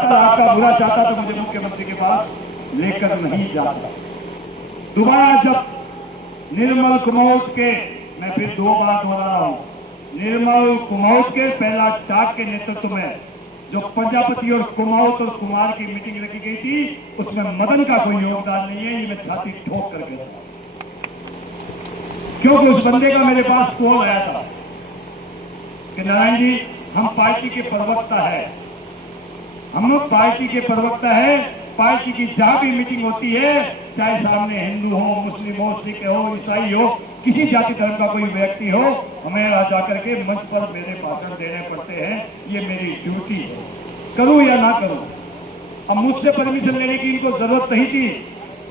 आपका बुरा चाहता तो मुझे मुख्यमंत्री के पास लेकर नहीं जाता। दोबारा जब निर्मल कुमाऊं के, मैं फिर 2 बार दोहरा रहा हूं, निर्मल कुमाऊं के पहला टाक के नेतृत्व में जो प्रजापति और कुमाऊं और कुमार की मीटिंग रखी गई थी, उसमें मदन का कोई योगदान नहीं है। ये मैं छाती ठोक कर गया था, क्योंकि उस बंदे का मेरे पास फोन आया था कि नारायण जी, हम पार्टी के प्रवक्ता है, हम लोग पार्टी के प्रवक्ता है, पार्टी की जहां भी मीटिंग होती है, चाहे सामने हिंदू हो, मुस्लिम हो, सिख हो, ईसाई हो, किसी जाति धर्म का कोई व्यक्ति हो, हमें जाकर के मंच पर मेरे भाषण देने पड़ते हैं। ये मेरी ड्यूटी है, करूं या ना करूं। अब मुझसे परमिशन लेने की इनको जरूरत नहीं थी,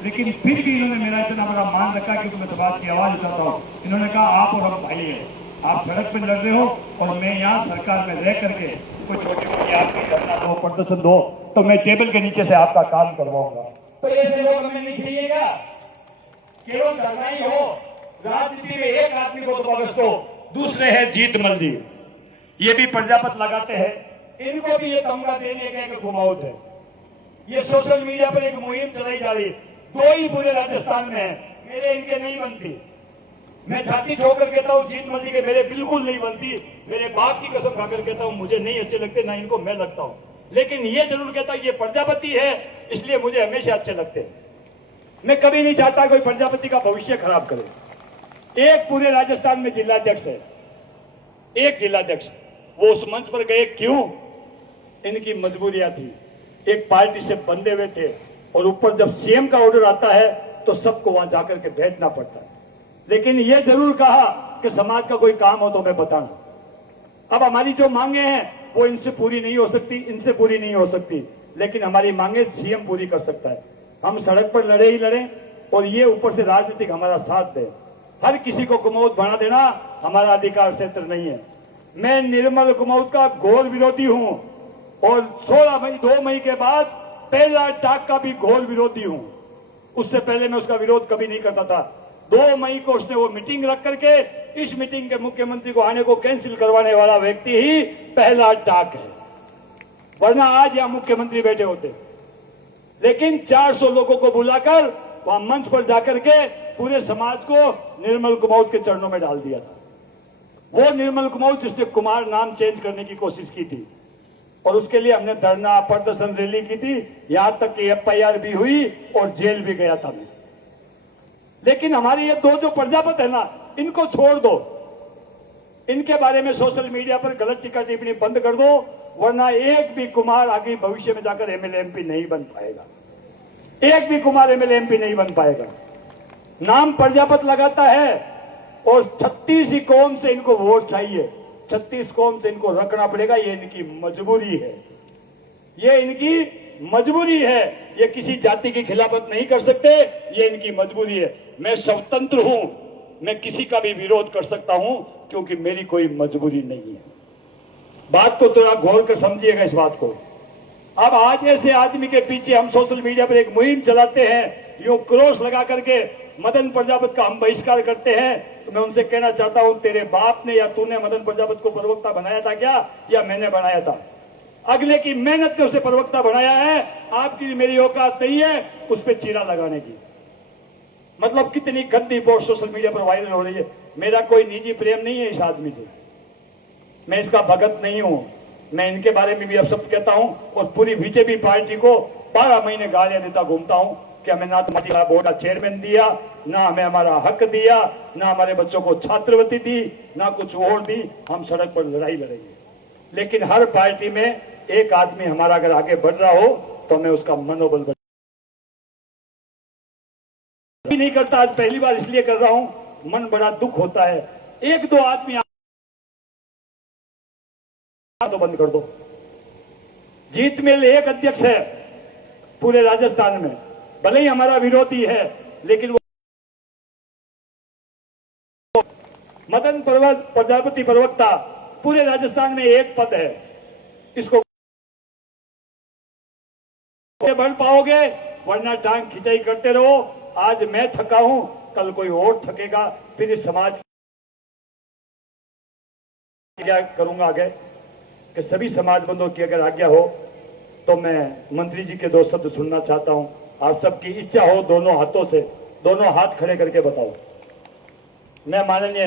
लेकिन फिर भी इन्होंने मेरा इतना बड़ा मान रखा क्योंकि मैं समाज की आवाज उठाता हूं। इन्होंने कहा आप और हम भाई हैं, आप सड़क पर लड़ रहे हो और मैं यहाँ सरकार में रह करके कोई छोटी मोटी आपकी घटना दो, प्रदर्शन दो, तो मैं टेबल के नीचे से आपका काम करवाऊंगा। तो ऐसे लोग हमें नहीं चाहिएगा। केवल धरना ही हो, राजनीति में एक आदमी को तो बख्श दो। दूसरे हैं जीतमल जी, ये भी प्रजापत लगाते हैं, इनको भी ये तमगा देने का एक घुमावट है। ये सोशल मीडिया पर एक मुहिम चलाई जा रही है, 2 ही पूरे राजस्थान में है, मेरे इनके नहीं बनती। मैं छाती ठोक कर कहता हूँ, जीतमल जी के मेरे बिल्कुल नहीं बनती। मेरे बाप की कसम खाकर कहता हूँ, मुझे नहीं अच्छे लगते, ना इनको मैं लगता हूँ। लेकिन ये जरूर कहता हूँ, ये प्रजापति है इसलिए मुझे हमेशा अच्छे लगते हैं। मैं कभी नहीं चाहता कोई प्रजापति का भविष्य खराब करे। एक पूरे राजस्थान में जिलाध्यक्ष है, एक जिलाध्यक्ष, वो उस मंच पर गए क्यों? इनकी मजबूरियां थी, एक पार्टी से बंधे हुए थे, और ऊपर जब सीएम का ऑर्डर आता है तो सबको वहां जाकर के बैठना पड़ता है। लेकिन ये जरूर कहा कि समाज का कोई काम हो तो मैं बताना। अब हमारी जो मांगे हैं वो इनसे पूरी नहीं हो सकती, इनसे पूरी नहीं हो सकती, लेकिन हमारी मांगे सीएम पूरी कर सकता है। हम सड़क पर लड़े ही लड़े, और ये ऊपर से राजनीतिक हमारा साथ दे। हर किसी को कुमाऊं बना देना हमारा अधिकार क्षेत्र नहीं है। मैं निर्मल कुमाऊं का घोर विरोधी हूं, और 16 मई 2 मई के बाद पहला टाक का भी घोर विरोधी हूं। उससे पहले मैं उसका विरोध कभी नहीं करता था। 2 मई को उसने वो मीटिंग रख करके इस मीटिंग के मुख्यमंत्री को आने को कैंसिल करवाने वाला व्यक्ति ही पहला टाक है, वरना आज यहां मुख्यमंत्री बैठे होते। लेकिन 400 लोगों को बुलाकर वहां मंच पर जाकर के पूरे समाज को निर्मल कुमाऊं के चरणों में डाल दिया था। वो निर्मल कुमाऊं जिसने कुमार नाम चेंज करने की कोशिश की थी, और उसके लिए हमने धरना, प्रदर्शन, रैली की थी, यहां तक कि एफआईआर भी हुई और जेल भी गया था मैं। लेकिन हमारे ये 2 जो प्रजापत है ना, इनको छोड़ दो, इनके बारे में सोशल मीडिया पर गलत टीका टिप्पणी बंद कर दो, वरना एक भी कुमार आगे भविष्य में जाकर एमएलए एमपी नहीं बन पाएगा। एक भी कुमार एमएलए एमपी नहीं बन पाएगा। नाम प्रजापत लगाता है, और 36 ही कौम से इनको वोट चाहिए, 36 कौम से इनको रखना पड़ेगा। ये इनकी मजबूरी है, ये इनकी मजबूरी है। ये किसी जाति की खिलाफत नहीं कर सकते, ये इनकी मजबूरी है। मैं स्वतंत्र हूं, मैं किसी का भी विरोध कर सकता हूं, क्योंकि मेरी कोई मजबूरी नहीं है। बात को थोड़ा गौर कर समझिएगा इस बात को। अब आज ऐसे आदमी के पीछे हम सोशल मीडिया पर एक मुहिम चलाते हैं, यूं क्रॉस लगा करके मदन प्रजापत का हम बहिष्कार करते हैं, तो मैं उनसे कहना चाहता हूं, तेरे बाप ने या तूने मदन प्रजापत को प्रवक्ता बनाया था क्या, या मैंने बनाया था? अगले की मेहनत ने उसे प्रवक्ता बनाया है। आपकी मेरी औकात नहीं है उस पर चीरा लगाने की। मतलब कितनी गंदी पोस्ट सोशल मीडिया पर वायरल हो रही है। मेरा कोई निजी प्रेम नहीं है इस आदमी से, मैं इसका भगत नहीं हूं। मैं इनके बारे में भी अब सब कहता हूं, और पूरी बीजेपी पार्टी को 12 महीने गालियां देता घूमता हूं कि हमें ना तुम्हारी बोर्ड का चेयरमैन दिया, ना हमें हमारा हक दिया, ना हमारे बच्चों को छात्रवृत्ति दी, ना कुछ और दी। हम सड़क पर लड़ाई लड़ेंगे, लेकिन हर पार्टी में एक आदमी हमारा अगर आगे बढ़ रहा हो तो मैं उसका मनोबल नहीं करता। आज पहली बार इसलिए कर रहा हूं, मन बड़ा दुख होता है। 1-2 आदमी तो बंद कर दो। जीतमल एक अध्यक्ष है पूरे राजस्थान में, भले ही हमारा विरोधी है, लेकिन वो मदन प्रजापति प्रवक्ता पूरे राजस्थान में एक पद है। इसको बढ़ पाओगे, वरना टांग खिंचाई करते रहो। आज मैं थका हूं, कल कोई और थकेगा, फिर इस समाज क्या करूंगा आगे कि सभी समाज बंधुओं की अगर आज्ञा हो तो मैं मंत्री जी के 2 शब्द सुनना चाहता हूं। आप सबकी इच्छा हो दोनों हाथों से, दोनों हाथ खड़े करके बताओ। मैं माननीय